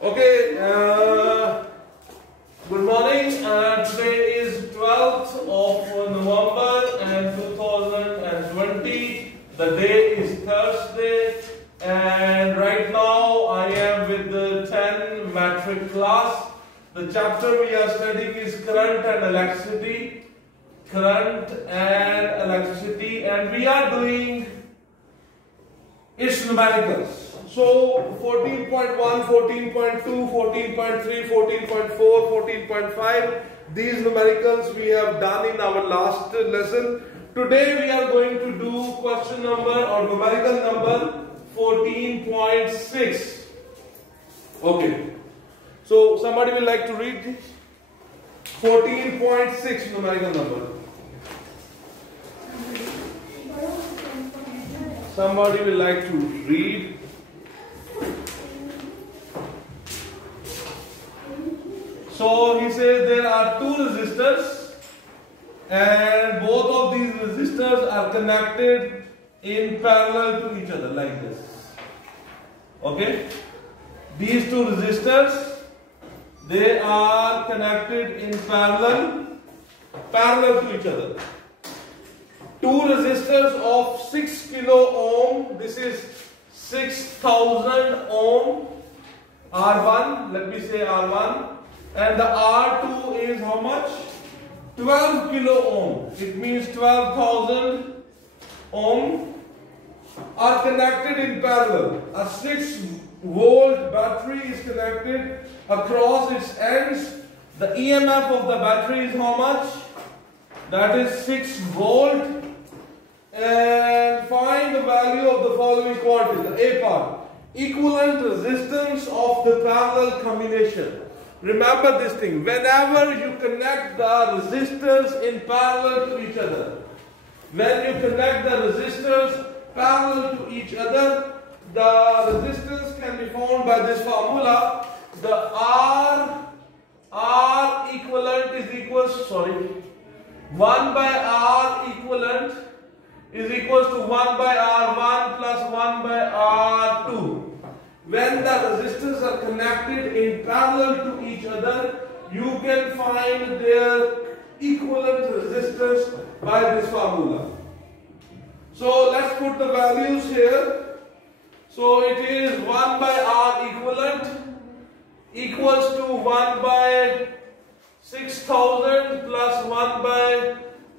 Okay, good morning. Today is 12th of November and 2020. The day is Thursday, and right now I am with the 10 metric class. The chapter we are studying is current and electricity. And we are doing its numericals. So 14.1, 14.2, 14.3, 14.4, 14.5, these numericals we have done in our last lesson. Today we are going to do question number or numerical number 14.6. Okay. So somebody will like to read this? 14.6 numerical number. Somebody will like to read. So he says there are two resistors and both of these resistors are connected in parallel to each other like this. Okay? These two resistors, they are connected in parallel to each other. Two resistors of 6 kilo ohm, this is 6000 ohm, R1, let me say R1. And the R2 is how much? 12 kilo ohm. It means 12,000 ohm are connected in parallel. A 6 volt battery is connected across its ends. The EMF of the battery is how much? That is 6 volt. And find the value of the following quantity. The A part. Equivalent resistance of the parallel combination. Remember this thing, whenever you connect the resistors in parallel to each other, when you connect the resistors parallel to each other, the resistance can be found by this formula. The R equivalent is equals, 1 by R equivalent is equals to 1 by R1 plus 1 by R2. When the resistors are connected in parallel to each other, you can find their equivalent resistors by this formula. So let's put the values here. So it is 1 by R equivalent equals to 1 by 6000 plus 1 by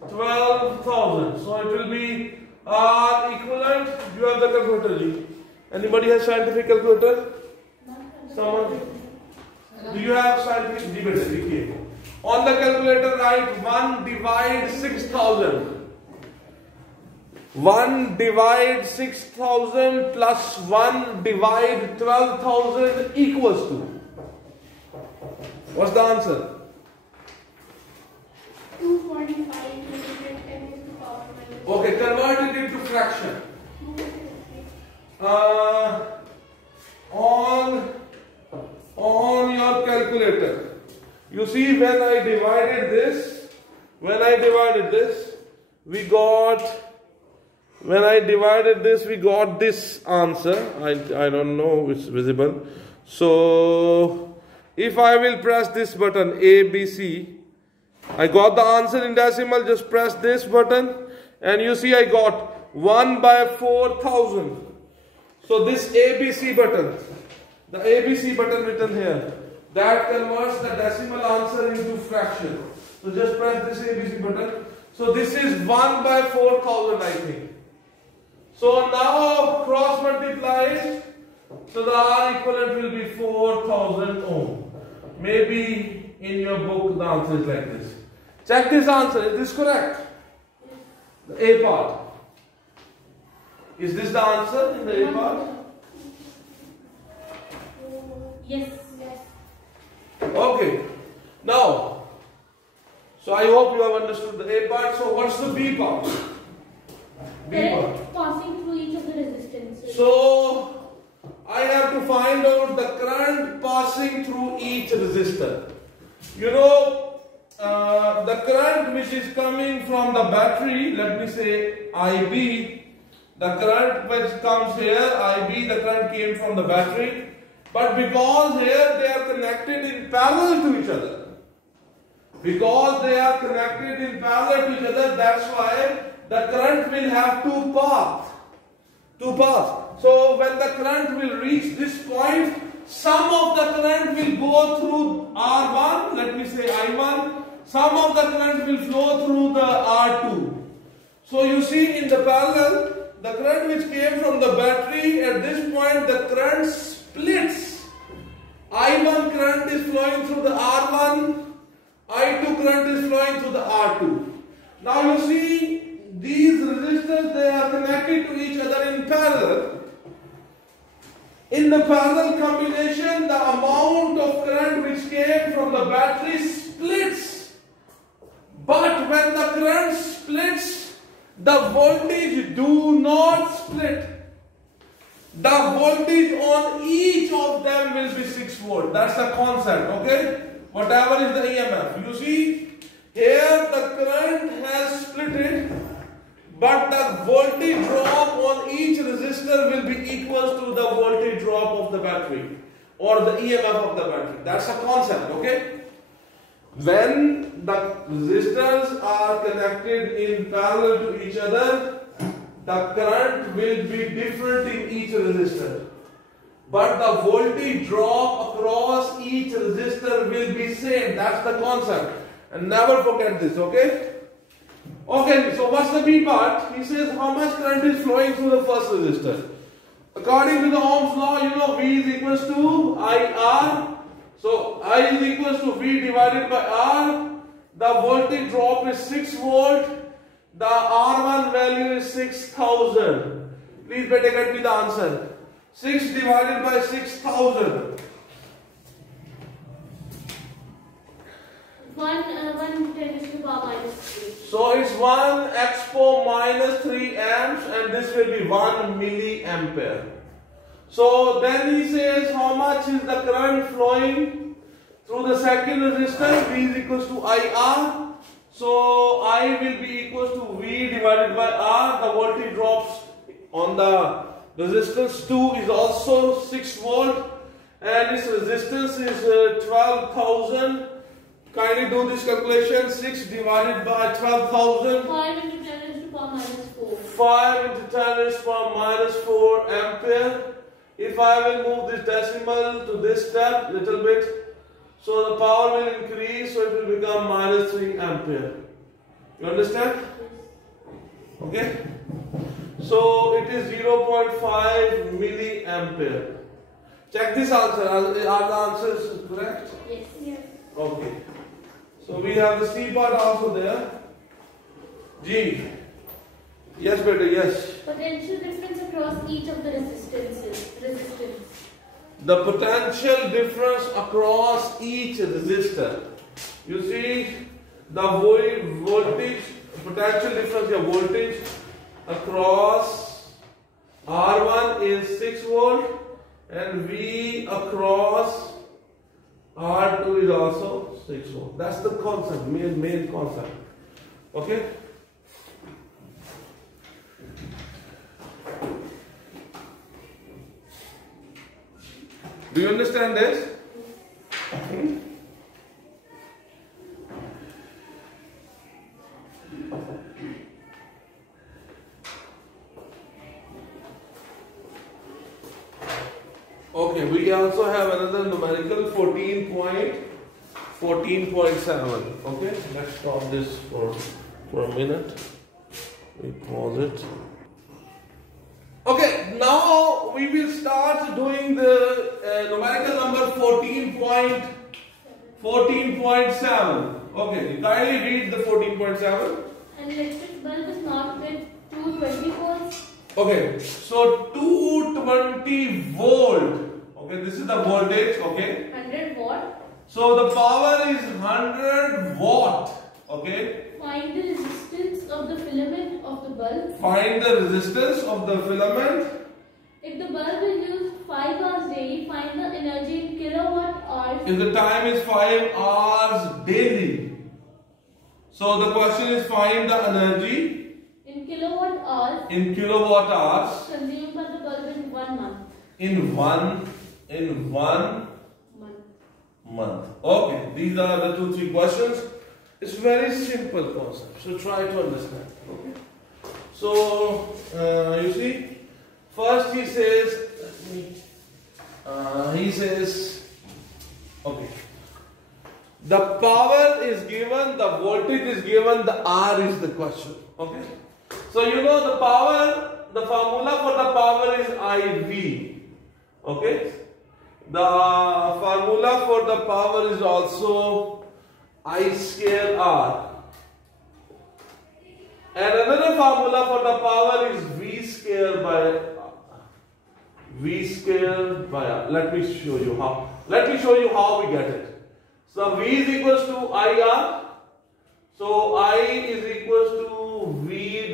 12,000. So it will be R equivalent. You have the calculator, Ji. Anybody has scientific calculator? Someone? Do you have scientific? On the calculator write 1 divide 6000. 1 divide 6000 plus 1 divide 12,000 equals to. What's the answer? 245. Okay, convert it into fraction. On your calculator, you see when I divided this, we got this answer. I don't know if it's visible. So if I will press this button A, B, C, I got the answer in decimal. Just press this button and you see I got 1 by 4000. So this ABC button, the ABC button written here, that converts the decimal answer into fraction. So just press this ABC button. So this is 1 by 4000, I think. So now cross multiply it. So the R equivalent will be 4000 ohm. Maybe in your book the answer is like this. Check this answer. Is this correct? The A part. Is this the answer in the A part? Yes. Okay. Now, so I hope you have understood the A part. So what's the B part? Current passing through each of the resistances. So I have to find out the current passing through each resistor. You know, the current which is coming from the battery, let me say IB, the current which comes here, IB, the current came from the battery, But because here they are connected in parallel to each other. Because they are connected in parallel to each other, that's why the current will have two paths. So when the current will reach this point, some of the current will go through R1, let me say I1, some of the current will flow through the R2. So you see in the parallel, the current which came from the battery, at this point the current splits. I1 current is flowing through the R1, I2 current is flowing through the R2. Now you see these resistors, they are connected to each other in parallel. In the parallel combination, the amount of current which came from the battery splits. But when the current splits, the voltage do not split. The voltage on each of them will be 6 volt. That's the concept, okay? Whatever is the EMF. You see, here the current has split it, but the voltage drop on each resistor will be equal to the voltage drop of the battery or the EMF of the battery. That's the concept, okay? When the resistors are connected in parallel to each other, the current will be different in each resistor. But the voltage drop across each resistor will be same. That's the concept. And never forget this, okay? Okay, so what's the B part? He says how much current is flowing through the first resistor. According to the Ohm's law, you know V is equals to IR. So I is equals to V divided by R. The voltage drop is 6 volt. The R1 value is 6000. Please better get me the answer. 6 divided by 6000. 1 10 to the power minus 3. So it's 1 expo minus 3 amps, and this will be 1 milliampere. So then he says how much is the current flowing through the second resistor. V is equals to IR. So I will be equals to V divided by R. The voltage drops on the resistance 2 is also 6 volt, and its resistance is 12,000. Kindly do this calculation. 6 divided by 12,000. 5 into 10 to the power minus 4. 5 into 10 to the power minus 4 ampere. If I will move this decimal to this step little bit, so the power will increase, so it will become minus 3 ampere. You understand? Okay? So it is 0.5 milliampere. Check this answer. Are the answers correct? Yes. Yes. Okay. So we have the C part also there. G. Yes, better, yes. Potential difference across each of the resistance. The potential difference across each resistor. You see the voltage, potential difference, your voltage across R1 is 6 volt and V across R2 is also 6 volt. That's the concept, main concept. Okay? Do you understand this? Okay, we also have another numerical 14.7. Okay, let's stop this for a minute. We pause it. Okay, now we will start doing the numerical number 14.7. Okay, kindly read the 14.7. An electric bulb is not with 220 volts. Okay, so 220 volt. Okay, this is the voltage. Okay. 100 watt. So the power is 100 watt. Okay. Find the resistance of the filament of the bulb. Find the resistance of the filament. If the bulb is used 5 hours daily, find the energy in kilowatt hours. If the time is 5 hours daily. So the question is find the energy in kilowatt hours. In kilowatt hours. Consumed by the bulb in 1 month. In 1 in 1 month. month. Okay, these are the 2-3 questions. It's very simple concept, so try to understand. Okay. So you see, first he says, okay, the power is given, the voltage is given, the R is the question. Okay. So you know the power, the formula for the power is IV. Okay. The formula for the power is also I square R. And another formula for the power is V square by R. Let me show you how we get it. So V is equals to IR. So I is equals to V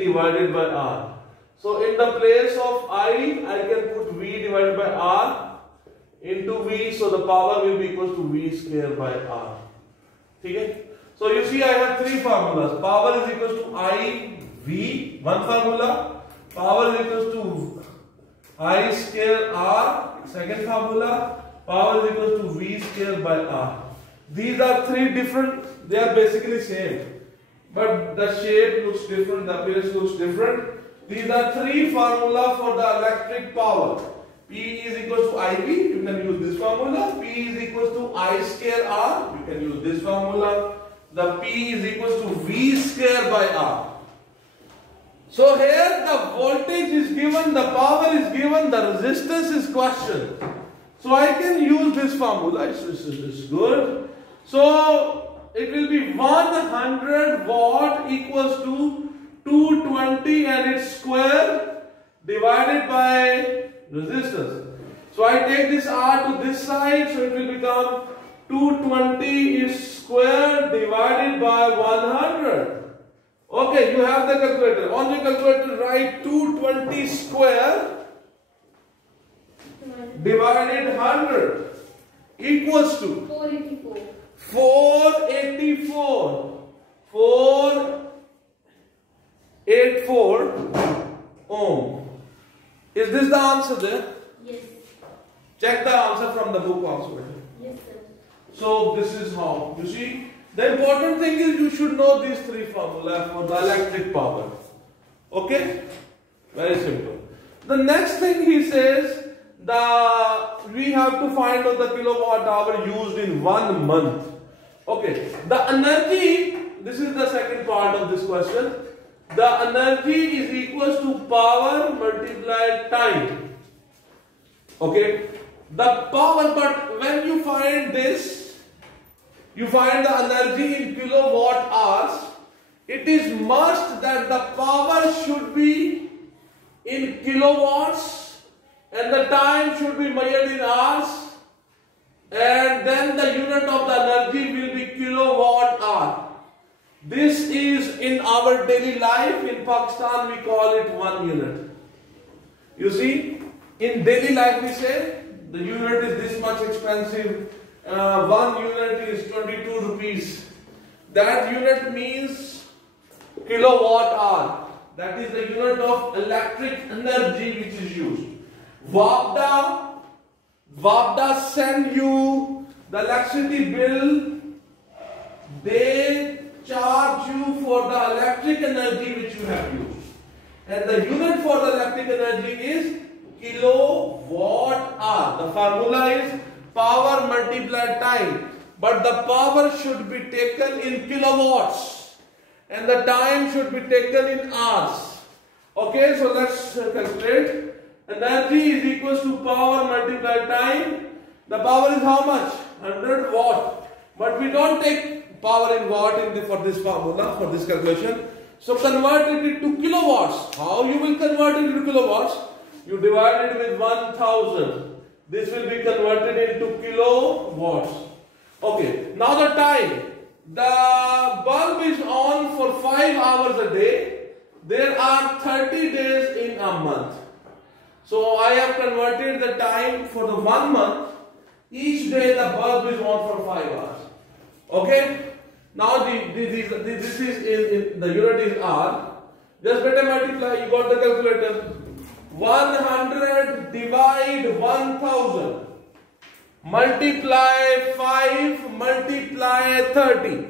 divided by R. So in the place of I can put V divided by R into V. So the power will be equals to V square by R. Okay? So you see I have 3 formulas. Power is equals to I, V, one formula. Power is equals to I square R, second formula. Power is equals to V square by R. These are 3 different, they are basically same. But the shape looks different, the appearance looks different. These are 3 formula for the electric power. P is equals to IV, you can use this formula. P is equals to I square R, you can use this formula. The P is equals to V square by R. So here the voltage is given, the power is given, the resistance is questioned. So I can use this formula, it's good. So it will be 100 watt equals to 220 and its square divided by resistance. So I take this R to this side, so it will become 220 is square divided by 100. Okay, you have the calculator. On your calculator, write 220 square divided 100 equals to 484. 484 ohm. Is this the answer there? Yes. Check the answer from the book also. Yes, sir. So this is how. You see, the important thing is you should know these 3 formulas for the electric power. Okay? Very simple. The next thing he says, we have to find out the kilowatt hour used in 1 month. Okay. The energy, this is the second part of this question. The energy is equals to power multiplied time. Okay. The power, but when you find this, you find the energy in kilowatt hours. It is must that the power should be in kilowatts and the time should be measured in hours, and then the unit of the energy will be kilowatt hour. This is in our daily life. In Pakistan we call it 1 unit. You see, in daily life we say the unit is this much expensive. 1 unit is 22 rupees. That unit means kilowatt hour. That is the unit of electric energy which is used. WAPDA send you the electricity bill. They charge you for the electric energy which you have used. And the unit for the electric energy is kilowatt hour. The formula is power multiplied time. But the power should be taken in kilowatts. And the time should be taken in hours. Okay, so let's calculate. Energy is equals to power multiplied time. The power is how much? 100 watt. But we don't take power in watt for this formula, for this calculation. So convert it into kilowatts. How you will convert it into kilowatts? You divide it with 1000. This will be converted into kilowatts. Okay, now the time. The bulb is on for 5 hours a day. There are 30 days in a month. So I have converted the time for the 1 month. Each day the bulb is on for 5 hours. Okay? Now this is the unit is hour. Just better multiply. You got the calculator. 100 divide 1000. multiply 5 multiply 30.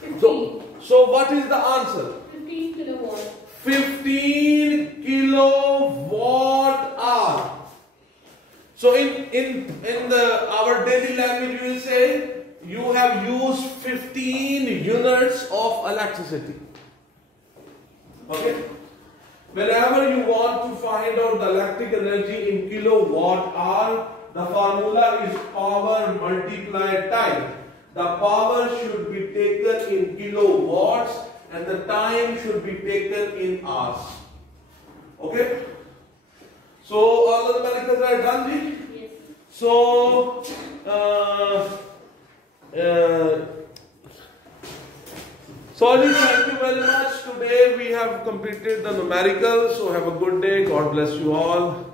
15. So what is the answer? 15 kilowatt. 15 kilowatt hour. So in our daily language you will say you have used 15 units of electricity. Okay. Whenever you want to find out the electric energy in kilowatt hour, the formula is power multiplied time. The power should be taken in kilowatts and the time should be taken in hours. Okay? So all the numericals are done, ji? Yes. So sorry, thank you very much. Today we have completed the numericals. So have a good day. God bless you all.